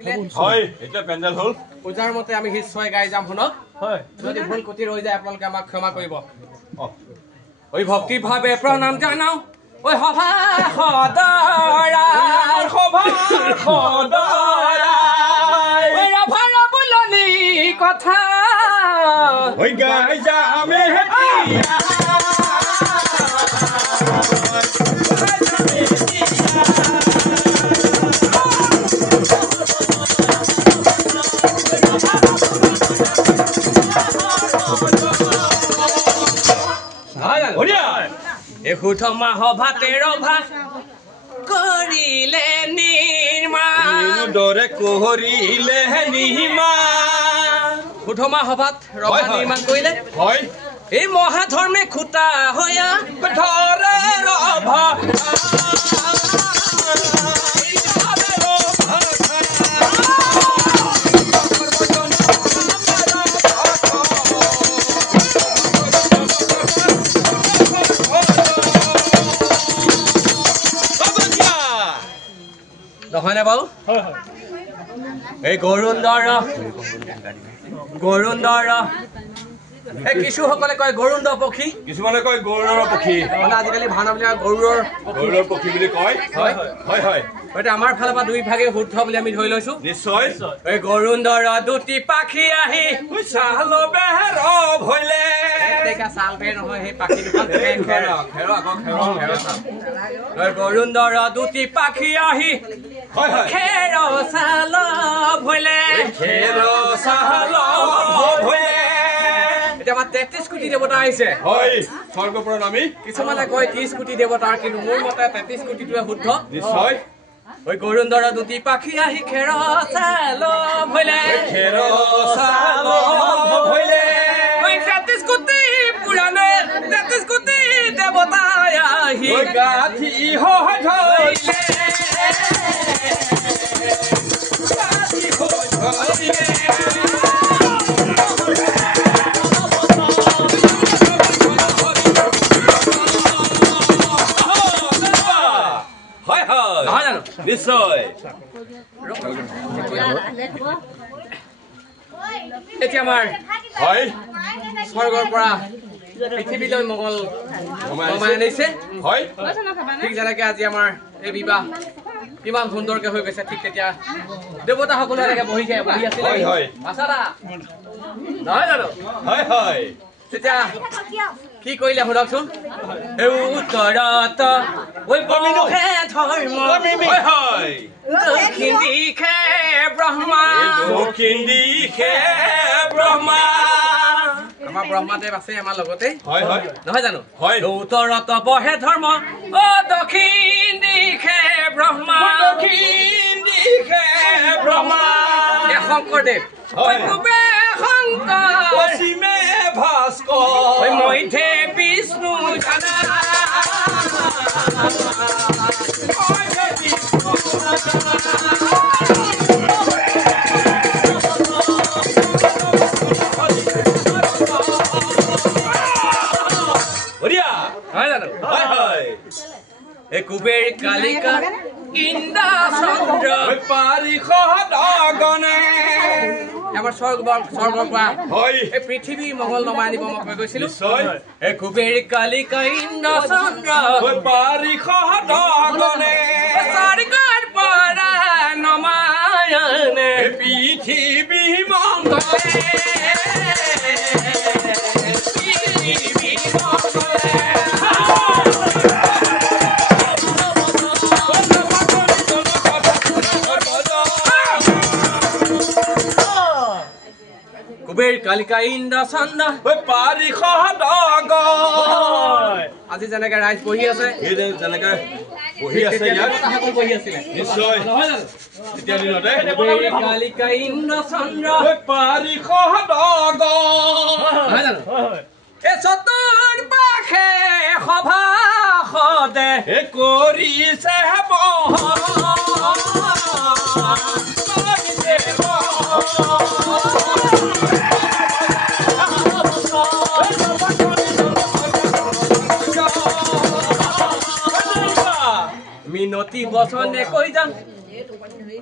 হয় এটা পেন্ডেল হল পূজাৰ মতে আমি হিচয় গাই যাম শুনক হয় যদি ভুল কুটি ৰৈ যায় আপোনালোকে আমাক ক্ষমা কৰিব ওই ভক্তি ভাবে প্ৰণাম জানাও ওই সভা সদৰা ওই ৰাভাৰ বুলনি কথা ওই গাই যামে এহুথমা সভাতে ৰভা কৰিলে নিৰ্মাণ দৰে কৰিলে নিৰ্মাণ হুথমা সভাত ৰভা নিৰ্মাণ কৰিলে হয় এই মহাধৰ্মে খুটা হয়া ধৰে ৰভা নহয়নে বাৰু এই গৰুণ্ডৰ এই কিছুসকলে কয় গৰুণ্ড পক্ষী কিছুমানে কয় গৰুড়ৰ পক্ষী আজিকালি ভাওনাবিলাক গৰুড়ৰ পক্ষী বুলি কয় হয় হয় হয় হয়তো আমাৰ ফালৰ পৰা দুই ভাগে শুদ্ধ বুলি আমি ধৰি লৈছো নিশ্চয় এই গৰুণ্ডৰ দুটি পাখি আহি চাল বেৰব হইলে চাল বেৰ নহয় সেই পাখি দুখন গৰুণ্ডৰ দুটি পাখি আহি খেৰ চাল ভৈলে এতিয়া আমাৰ 33 কোটি দেৱতা আহিছে হয় স্বৰ্গৰ পৰা নামি কিছুমানে কয় 30 কোটি দেৱতাৰ কিন্তু মোৰ মতে 33 কোটিটোৱে শুদ্ধ নিশ্চয় ওই গৰুণ্ডৰ দুটি পাখি আহি খেৰ চাল ভৈলে 33 কোটি পুৰাণে 33 কোটি দেৱতা আহি গাথি হয় ধৰিলে নিশ্চয় এতিয়া আমাৰ হয় স্বৰ্গৰ পৰা পৃথিৱীলৈ মংগল আনিছে হয় ঠিক যেনেকে আজি আমাৰ এই বিবাহ কিমান সুন্দৰকে হৈ গৈছে ঠিক তেতিয়া দেৱতাসকলে এনেকে বহি আছিলে নহয় জানো হয় হয় তেতিয়া কি কৰিলে শুনকচোন উত্তৰত দক্ষিণ দিশে ব্ৰহ্মা আমাৰ ব্ৰহ্মাদেৱ আছে আমাৰ লগতে নহয় জানো উত্তৰত বহে ধৰ্ম দক্ষিণ দিশে ব্ৰহ্মা শংকৰদেৱ পশ্চিমে ভাস্কৰ মধ্যে বিষ্ণু কুবেৰ কালিকা ইন্দ্ৰ চন্দ্ৰ আমাৰ স্বৰ্গৰ পৰা এই পৃথিৱী মংগল নমাই আনিব মই কৈ গৈছিলো এই কুবেৰ কালিকা ইন্দ্ৰ চন্দ্ৰ স্বৰ্গৰ পৰা নমাই আনে পৃথিৱী মংগলে কুবেৰ কালিকা ইন্দ্ৰ চন্দ্ৰ আজি যেনেকে ৰাইজ বহি আছে যেনেকে বহি আছে নিশ্চয় কালিকা ইন্দ্ৰ চন্দ্ৰ এ চতুৰ্পাশে সভা সদে কৰিছে মিনতি বচনে কৈ যাম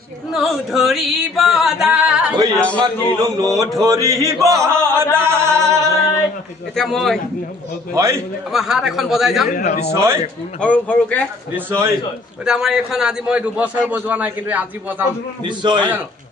নধৰিব দাই ঐ আমাৰ দিনক নধৰিব দাই এতিয়া মই হয় আমাৰ হাত এখন বজাই যাম নিশ্চয় সৰু সৰুকে নিশ্চয় এতিয়া আমাৰ এইখন আজি মই 2 বছৰ বজোৱা নাই কিন্তু আজি বজাম নিশ্চয়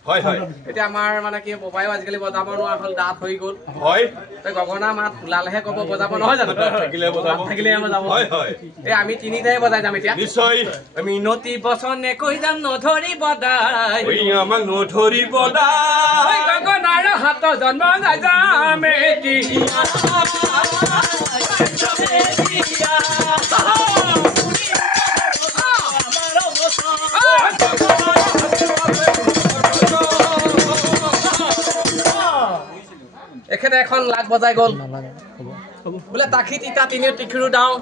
হয় হয় এতিয়া আমাৰ মানে কি ববাইও আজিকালি বজাব নোৱাৰা হ'ল দাঁত হৈ গ'ল হয় তই গগনা মাত ওলালেহে ক'ব বজাব নহয় জানো থাকিলে বজাব থাকিলেহে বজাব হয় হয় এই আমি তিনিটাই বজাই যাম এতিয়া নিশ্চয় মিনতি বচনে কৈ যাম নধৰিব দাই ঐ আমাক নধৰিব দাই গগনাৰ হাত জন্ম নাযাম এখেতে এখন লাগ বজাই গ'ল বোলে তাখি তিতা তিনি টিখিৰো দাওঁ